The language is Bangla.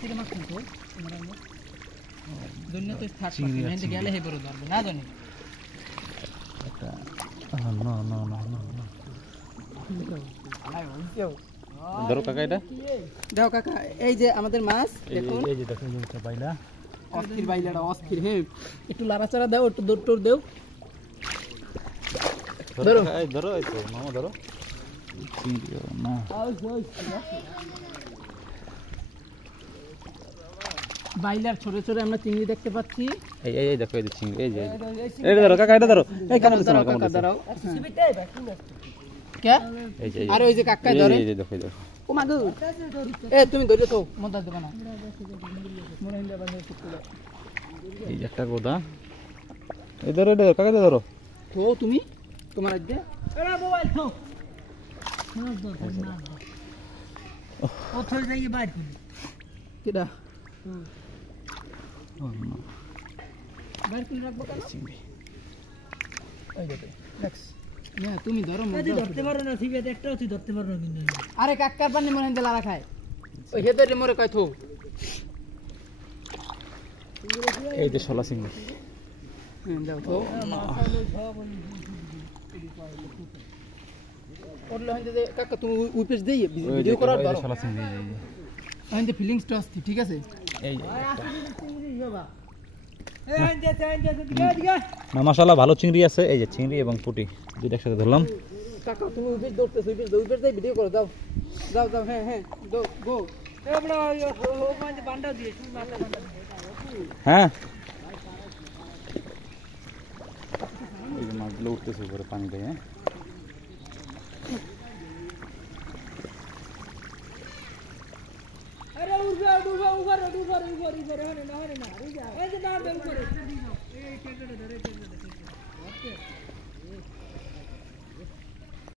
মাটির মাছ কিন্তু দুনিয়া তো থাক মেহেন্দি গেলে হে বড় ধরবে না জানি একটা না না না না না ধরো কাকা এটা দাও কাকা এই যে আমাদের মাছ দেখুন এই যে দেখুন এটা বাইলা অস্থির বাইলাটা অস্থির হে একটু লাড়াচাড়া দাও একটু দৌড় টোর দাও ধরো এই ধরো এই তো মামা ধরো চিংড়ি না বাইলার ছোট ছোট আমরা চিংড়ি দেখতে পাচ্ছি এই এই দেখো এই চিংড়ি এই যে এটা ধরো কাকা এটা ধরো এই কামড় দিছো কাকা দাঁড়াও কে এই যে আর ওই যে কাকা ধরে এই যে দেখো এই দেখো ও মাগো এ তুমি ধরে তো মদা দেব না মনে হইলে বান্ধে টুকলো এই যে একটা গোদা এই ধরো এটা কাকা ধরো তো তুমি তোমার আজ দে এরা মোবাইল তো ও থল যাই বাইর করি কিডা বাইর করে রাখবো কেন চিংড়ি এই দেখো নেক্সট না তুমি ধরো মজা ধরতে পারো না সিবিতে একটাও তুই ধরতে পারো না কিন্তু আরে কাক্কার পানি মনে হইতে লারা খায় ওই হেদরে মরে কয় থো এই যে শলা চিংড়ি দাও তো ওরলে হইতে যে কাকা তুমি উইপেস দেই ভিডিও করার ধরো শলা চিংড়ি এই যে হইতে ফিলিংস তো আসছে ঠিক আছে এই যে চিংড়ি বাবা এই আনতে না মাশাআল্লাহ ভালো চিংড়ি আছে এই যে চিংড়ি এবং পুঁটি দুইটা একসাথে ধরলাম কাকা তুমি উইপেস ধরতেছ উইপেস দেই ভিডিও করো দাও যাও যাও হ্যাঁ হ্যাঁ গো এ বড় ও মানে বান্ডা দিয়ে তুমি বান্ডা হ্যাঁ এই যে মাছগুলো উঠতেছে উপরে পানি দিয়ে হ্যাঁ আরে উড়বে